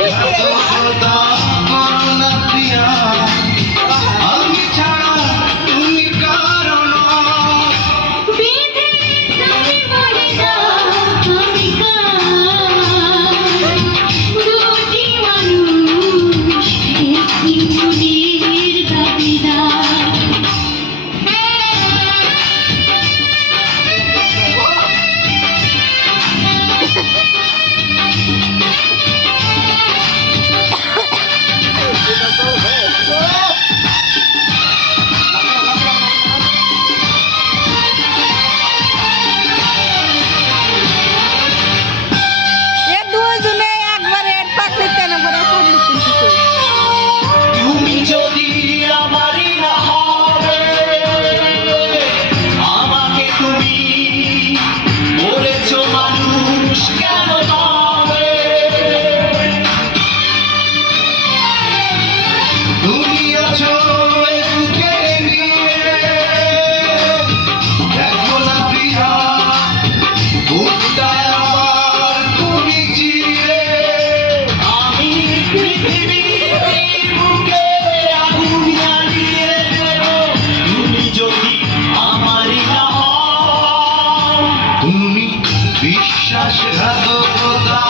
বিশ্বাসঘাতকতা করো না প্রিয়া, আমি ছাড়া তুমি কারো নও। বেঁধে তুমি বলে দাও আমি কার, দুটি মানুষ একটি মনের দাবিদার। তুমি যদি আমারই না হবে, আমাকে তুমি বলেছ মানুষ কেন পাবে। তুমি আছো এ বুকে নিয়ে, দেখো না প্রিয়া বুকটায় আমার তুমি চিরে। আমি পৃথিবীর বুকে আগুন জ্বালিয়ে দেব, তুমি যদি আমারই না হও। তুমি বিশ্বাসঘাতকতা